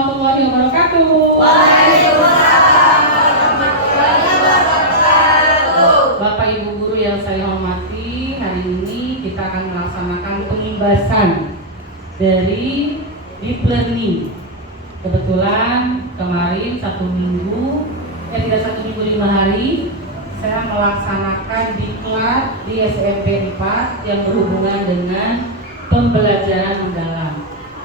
warahmatullahi wabarakatuh. Waalaikumsalam warahmatullahi wabarakatuh. Bapak Ibu guru yang saya hormati, hari ini kita akan melaksanakan pengimbasan dari deep learning. Kebetulan kemarin 1 minggu, tidak 1 minggu 5 hari, saya melaksanakan diklat di SMP 4 yang berhubungan dengan pembelajaran mendalam.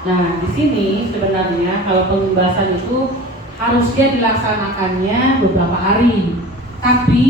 Nah, di sini sebenarnya kalau pembahasan itu harusnya dilaksanakannya beberapa hari. Tapi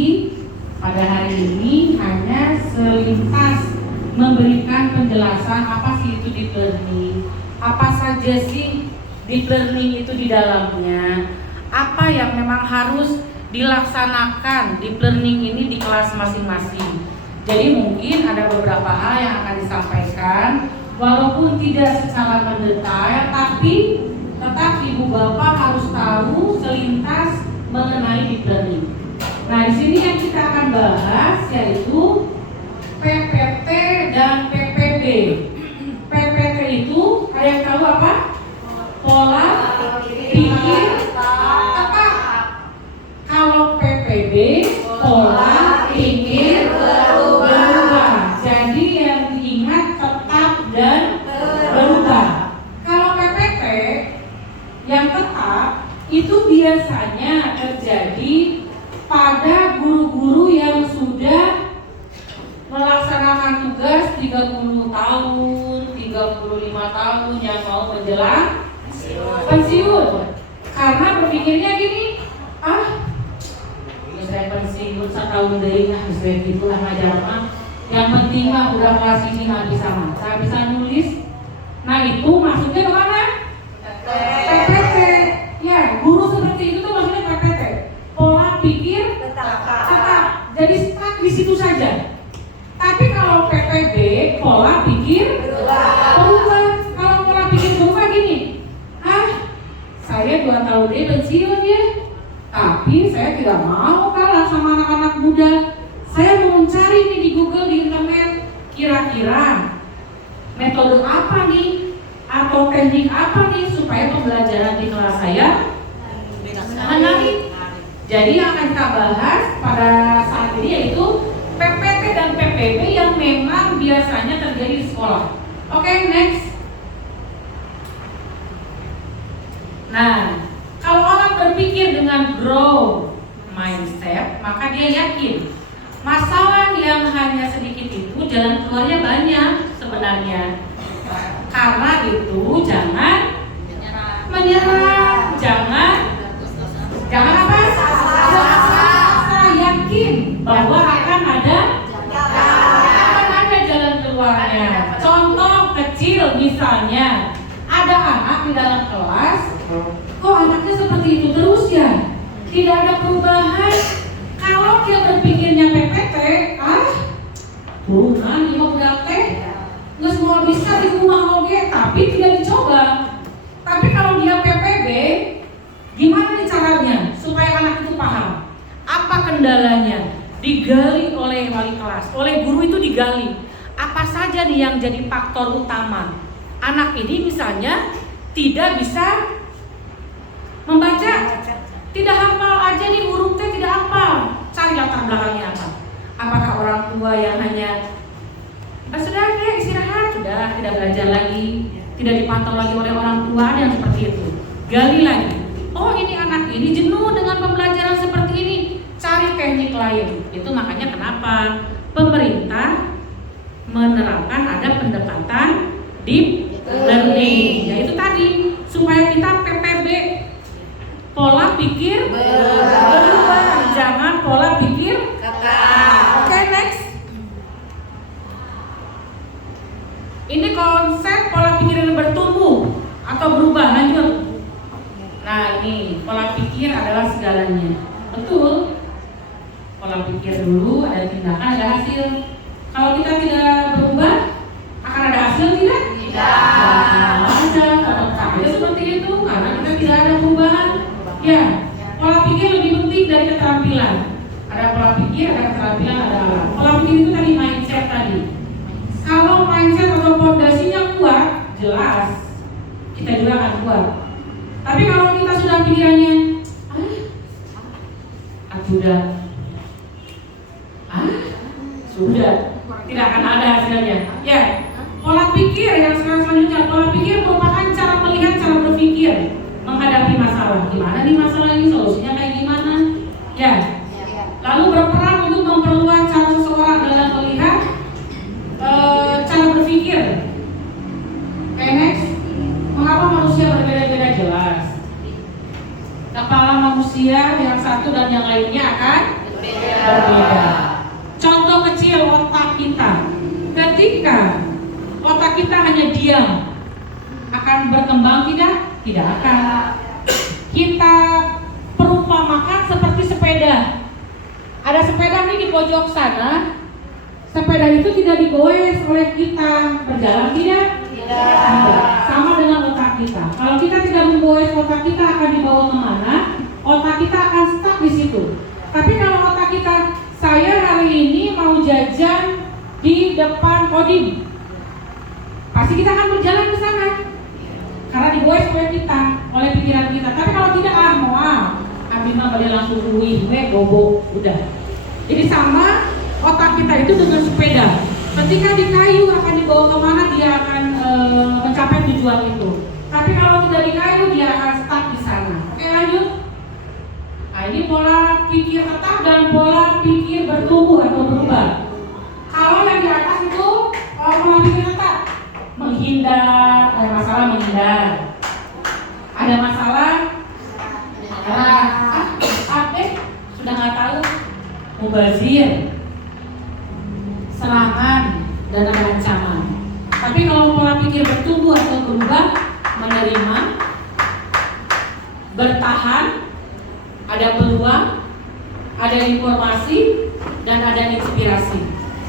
pada hari ini hanya selintas memberikan penjelasan apa sih itu deep learning, apa saja sih deep learning itu di dalamnya, apa yang memang harus dilaksanakan deep learning ini di kelas masing-masing. Jadi mungkin ada beberapa hal yang akan disampaikan walaupun tidak secara mendetail, tapi tetap ibu bapak harus tahu selintas mengenai deep learning. Nah, di sini yang kita akan bahas yaitu PPT dan PPB. PPT itu ada yang tahu apa? Pola pikir tepat. Kalau PPB pola pikir berubah. Jadi yang diingat tetap dan berubah. Kalau PPT yang tetap itu biasanya terjadi pada guru-guru yang sudah melaksanakan tugas 30 tahun, 35 tahun yang mau menjelang pensiun. Karena berpikirnya gini, saya pensiun 1 tahun dari saya gitulah ngajar mah. Yang penting mah udah kelas ini nggak bisa maca, bisa nulis. Nah itu maksudnya kemana? PPT. Ya, guru seperti itu tuh maksudnya PPT. Pola pikir tetap. Jadi stuck di situ saja. Tapi kalau PPB pola pikir berubah. Kalau pola pikir berubah gini, saya 2 tahun dari pensiun ya. Tapi saya tidak mau kalah sama anak-anak muda. Saya mau mencari nih di Google, di internet, kira-kira metode apa nih atau teknik apa nih supaya pembelajaran di kelas saya menarik. Jadi yang akan kita bahas pada saat ini yaitu PPT dan PPB yang memang biasanya terjadi di sekolah. Oke, next. Nah, kalau orang berpikir dengan growth mindset, maka dia yakin masalah yang hanya sedikit itu jalan keluarnya banyak sebenarnya. Karena itu jangan menyerah, jangan apa? Saya yakin bahwa akan ada jalan keluarnya. Contoh kecil misalnya, ada anak di dalam kelas, kok anaknya seperti itu terus ya? Tidak ada perubahan. Kalau dia berpikirnya PPT, turunan ini mau budak teh, nggak semua bisa di rumah oke, tapi tidak dicoba. Tapi kalau dia PPB, gimana nih caranya supaya anak itu paham? Apa kendalanya? Digali oleh wali kelas, oleh guru itu digali. Apa saja nih yang jadi faktor utama? Anak ini misalnya tidak bisa membaca, tidak hafal aja nih huruf T tidak hafal. Cari latar belakangnya apa? Apakah orang tua yang hanya sudah deh istirahat, sudah tidak belajar lagi, tidak dipantau lagi oleh orang tua, ada yang seperti itu. Gali lagi. Oh ini anak ini jenuh dengan pembelajaran seperti ini, cari teknik lain. Itu makanya kenapa pemerintah menerapkan ada pendekatan deep learning, yaitu tadi supaya kita PPB pola pikir berubah, jangan pola pikir Oke, next. Ini konsep pola pikir yang bertumbuh atau berubah, lanjut. Nah ini pola pikir adalah segalanya. Betul. Pola pikir dulu, ada tindakan, ada hasil. Kalau kita tidak berubah, akan ada hasil tidak? Tidak ada. Kalau saja seperti itu, karena kita tidak ada perubahan. Ya, pola pikir lebih penting dari keterampilan. Ada pola pikir, ada keterampilan, ada alat. Pola pikir itu tadi mindset tadi. Kalau mindset atau fondasinya kuat, jelas kita juga akan kuat. Tapi Tapi kalau kita sudah pikirannya, sudah, sudah, tidak akan ada hasilnya. Ya, pola pikir yang selanjutnya, pola pikir merupakan cara melihat, cara berpikir menghadapi masalah. Gimana nih masalah ini, solusinya kayak gimana? Ya. Lalu berperan untuk memperluas cara seseorang dalam melihat cara berpikir. Okay, next. Mengapa manusia berbeda-beda? Jelas. Kepala manusia yang satu dan yang lainnya akan berbeda. Contoh kecil otak kita. Ketika otak kita hanya diam, akan berkembang tidak? Tidak akan. Kita perumpamakan seperti sepeda. Ada sepeda nih di pojok sana. Sepeda itu tidak digoes oleh kita, berjalan tidak? Tidak. Sama dengan otak kita. Kalau kita tidak memgoes otak kita, akan dibawa kemana? Otak kita akan stuck di situ. Tapi kalau otak kita, saya hari ini mau jajan di depan Kodim, pasti kita akan berjalan ke sana. Karena digoes oleh kita, oleh pikiran kita. Tapi kalau tidak, Abimah balik langsung gobo, udah. Jadi sama otak kita itu dengan sepeda. Ketika di kayu akan dibawa kemana, dia akan mencapai tujuan itu. Tapi kalau tidak di kayu, dia akan stuck di sana. Oke, lanjut. Nah, ini pola pikir tetap dan pola pikir bertumbuh atau berubah. Kalau yang di atas itu pola pikir tetap, menghindar, ada masalah menghindar. Ada masalah sudah nggak tahu, mubazir, serangan, dan ada ancaman. Tapi kalau pola pikir bertumbuh atau berubah, menerima, bertahan, ada peluang, ada informasi, dan ada inspirasi.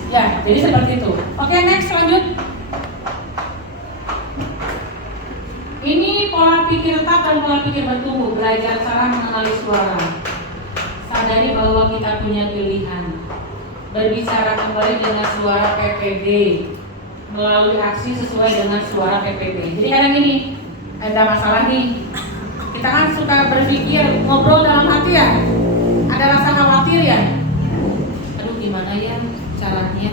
Ya, jadi seperti itu. Oke, next, lanjut. Ini pola pikir tetap dan pola pikir bertumbuh. Belajar cara mengenali suara. Sadari bahwa kita punya pilihan. Berbicara kembali dengan suara PPB, melalui aksi sesuai dengan suara PPB. Jadi kadang gini, ada masalah nih. Kita kan suka berpikir, ngobrol dalam hati ya. Ada rasa khawatir ya. Aduh, gimana ya caranya?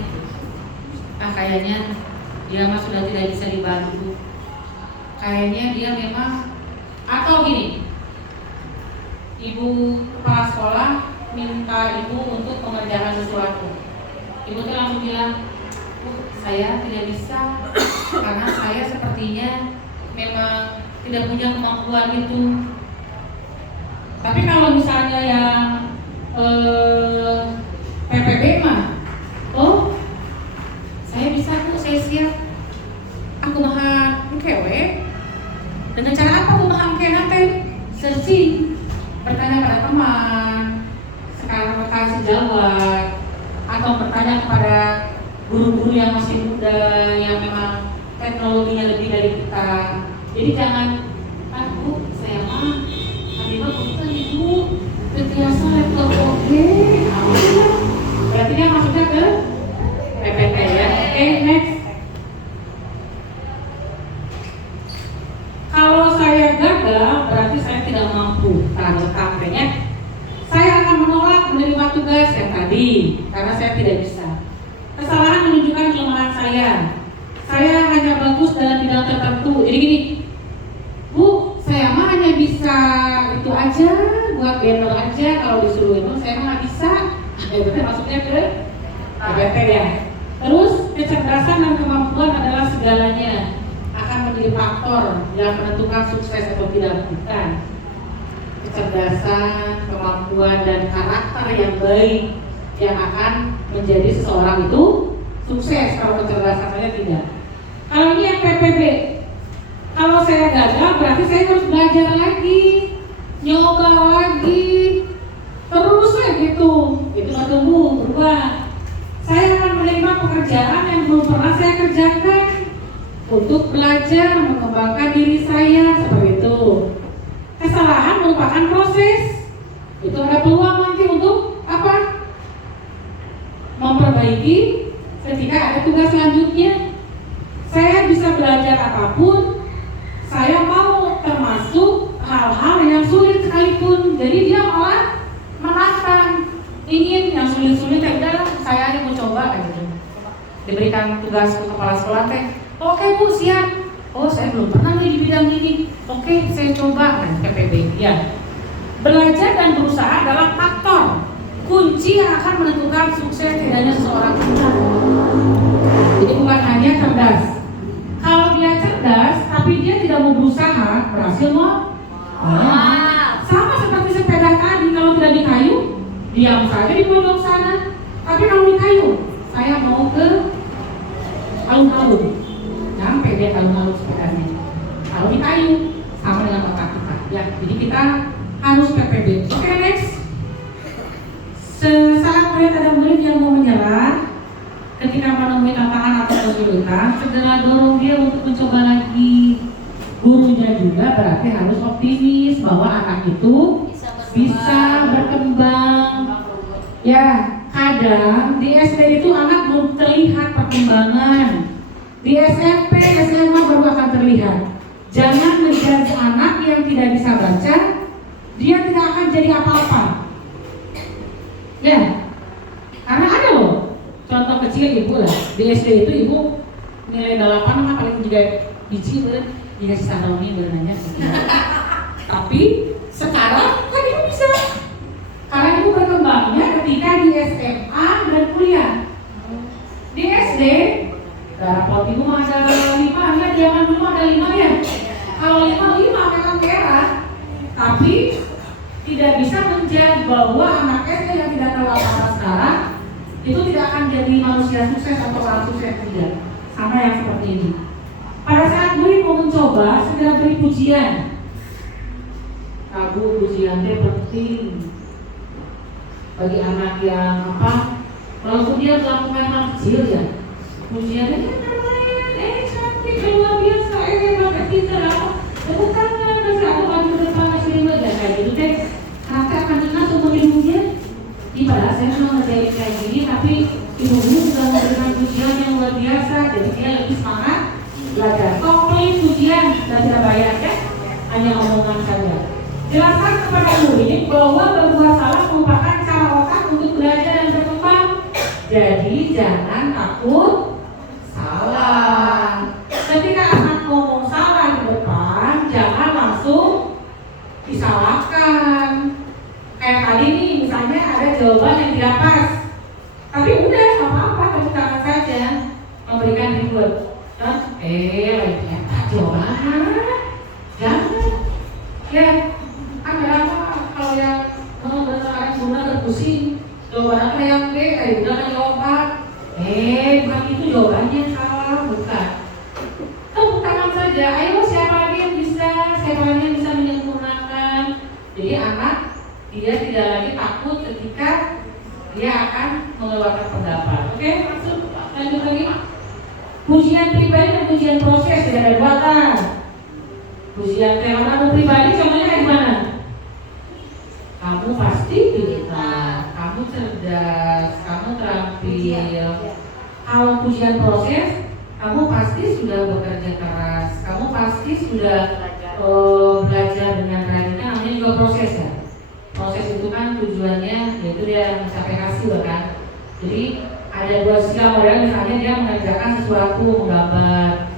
Kayaknya dia mah sudah tidak bisa dibantu. Kayaknya dia memang, atau gini, ibu kepala sekolah minta ibu untuk mengerjakan sesuatu. Ibu tuh langsung bilang, saya tidak bisa karena saya sepertinya memang tidak punya kemampuan itu. Tapi kalau misalnya yang PPB mah, saya bisa kok, saya siap. Aku maha kewe. Dengan cara apa aku maha kewe? Searching, bertanya pada teman, sekarang bertanya sejawat, atau bertanya kepada guru-guru yang masih muda, yang memang teknologinya lebih dari kita. Jadi jangan, Bu, saya mah, Habibah bukan ibu, biasa laptop oke. Berarti dia masuknya ke PPT ya. Oke, next. Kalau saya gagal, berarti saya tidak mampu. Taruh kampenya. Saya akan menolak menerima tugas yang tadi, karena saya tidak bisa. Kesalahan menunjukkan kelemahan saya. Saya hanya bagus dalam bidang tertentu. Jadi gini, Bu, saya mah hanya bisa itu aja, buat banner aja. Kalau disuruh itu, saya mah nggak bisa. Berarti masuknya ke PPT ya. Terus kecerdasan dan kemampuan adalah segalanya, akan menjadi faktor yang menentukan sukses atau tidak. Bukan. Kecerdasan, kemampuan, dan karakter yang baik yang akan menjadi seseorang itu sukses. Kalau kecerdasan saya tidak. Kalau ini yang PPB, kalau saya gagal berarti saya harus belajar lagi, nyoba lagi, terus kayak gitu. Itu nggak tumbuh, berubah. Saya akan menerima pekerjaan yang belum pernah saya kerjakan untuk belajar mengembangkan diri saya, seperti itu. Kesalahan merupakan proses. Itu ada peluang nanti untuk apa? Memperbaiki ketika ada tugas selanjutnya. Saya bisa belajar apapun. Saya mau termasuk hal-hal yang tugas ke kepala sekolah teh, oke Bu siap. Oh saya belum pernah nih di bidang ini. Oke saya coba kan PPB ya. Belajar dan berusaha adalah faktor kunci yang akan menentukan sukses tidaknya seseorang kita. Jadi bukan hanya cerdas. Kalau dia cerdas tapi dia tidak mau berusaha, berhasil mau? Sama seperti sepeda tadi, kalau tidak di kayu, diam saja di pojok sana. Tapi kalau di kayu, saya mau ke alun-alun, nyampe dia alun-alun sepedanya. Kalau di kayu, sama dengan otak kita. Ya, jadi kita harus PPB. Oke, next. Sesaat melihat ada murid yang mau menyerah, ketika menemui tantangan atau kesulitan, segera dorong dia untuk mencoba lagi. Gurunya juga berarti harus optimis bahwa anak itu bisa berkembang. Ya, kadang di SD itu anak belum terlihat perkembangan. Di SMP, SMA baru akan terlihat. Jangan menjudge anak yang tidak bisa baca, dia tidak akan jadi apa-apa. Ya, karena ada loh contoh kecil ibu lah. Di SD itu ibu nilai 8 mah paling juga biji ber, jika sisa tahun ini berenanya. Tapi sekarang kan ibu bisa. Karena ibu berkembangnya ketika di SMA dan kuliah. Di SD, rapot ibu mah ada 5, ya zaman dulu ada 5 ya. Kalau 5 memang merah, tapi tidak bisa menjadi bahwa anak SD yang tidak tahu apa-apa sekarang itu tidak akan jadi manusia sukses atau orang sukses tidak. Sama yang seperti ini. Pada saat murid mau mencoba, segera beri pujian. Kamu pujian itu penting bagi anak yang apa? Walaupun dia melakukan hal kecil ya, pujiannya keren, cantik, luar biasa, banget pintar apa? Tepuk tangan, kasih aku baju depan, kasih lima dan kayak gitu deh. Anak akan ingat umur hidupnya. Padahal saya cuma ngerjain kayak gini, tapi ibu-ibu sudah memberikan pujian yang luar biasa, jadi dia lebih semangat belajar. Komplain pujian dan tidak bayar ya, hanya omongan saja. Jelaskan kepada murid bahwa berbuat salah merupakan cara otak untuk belajar dan berkembang. Jadi jangan takut salah. Ketika anak ngomong salah di depan, jangan langsung disalahkan. Kayak tadi nih, misalnya ada jawaban yang tidak pas, tapi udah nggak apa-apa, tepuk tangan saja, memberikan reward. Lagi jawaban, jangan. Ya, kan apa kalau yang berdasarkan guna terpusing, jawaban apa yang B, udah kan jawab bukan itu jawabannya, salah, bukan. Tepuk tangan saja, ayo siapa lagi yang bisa, siapa lagi yang bisa menyempurnakan. Jadi anak dia tidak lagi takut ketika dia akan mengeluarkan pendapat. Oke, langsung lanjut lagi. Pujian pribadi dan pujian proses tidak ada dua kan. Pujian kamu pribadi contohnya kayak gimana? Kamu pasti pintar, kamu cerdas, kamu terampil. Kalau pujian proses, kamu pasti sudah bekerja keras, kamu pasti sudah belajar dengan rajin. Namanya juga proses ya. Proses itu kan tujuannya yaitu dia mencapai hasil kan. Jadi ada dua sila model, misalnya dia mengerjakan sesuatu, menggambar,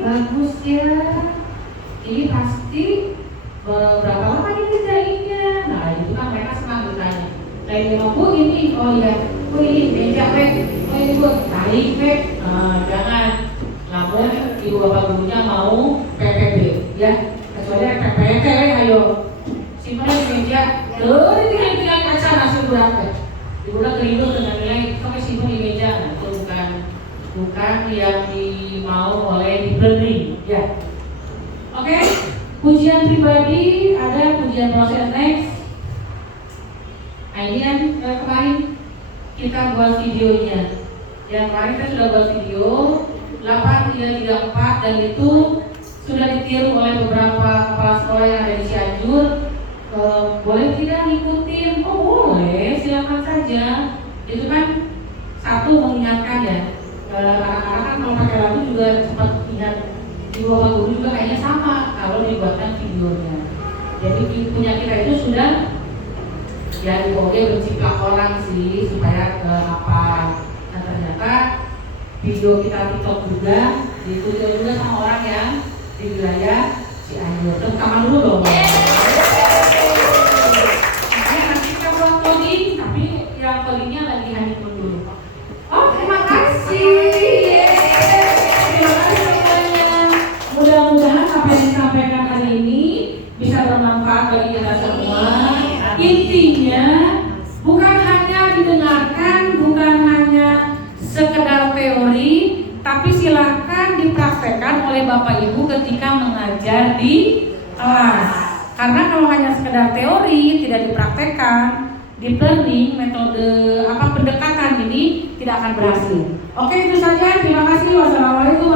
bagus ya, ini pasti berapa lama ini kerjainnya. Nah itu kan mereka senang bertanya. Kayak ini mau ini, oh iya, ini meja oh ini bu, tarik jangan. Namun ibu bapak gurunya mau PPB ya, kecuali PPT ayo simpan di meja, tinggal kaca nasi berapa. Udah keribu dengan nilai sampai simpan di meja, nah, itu bukan yang dimau oleh di learning ya. Oke, pujian pribadi ada, pujian proses next. Nah ini kan kemarin kita buat videonya. Yang kemarin kita sudah buat video 8334 dan itu sudah ditiru oleh beberapa kepala sekolah yang ada di Cianjur. Boleh tidak ngikutin? Oh boleh, silakan saja. Itu kan satu mengingatkan ya. Anak-anak kan kalau pakai lagu juga cepat ingat. Di bawah guru juga kayaknya sama kalau dibuatkan videonya. Jadi punya kita itu sudah ya di bawah dia menciplak orang sih supaya apa. Nah ternyata video kita TikTok juga, diikuti juga sama orang yang di wilayah Cianjur. Tepuk tangan dulu dong. Nanti kita buat coding, tapi yang codingnya lagi honeymoon dulu. Oh, terima kasih. Terima kasih semuanya. Mudah-mudahan apa yang disampaikan hari ini bisa bermanfaat bagi kita semua. Intinya bukan hanya didengarkan, bukan hanya sekedar teori, tapi silakan dipraktekkan oleh Bapak Ibu ketika mengajar di kelas. Karena kalau hanya sekedar teori tidak dipraktekkan, deep learning metode pendekatan ini tidak akan berhasil. Oke, itu saja. Terima kasih. Wassalamualaikum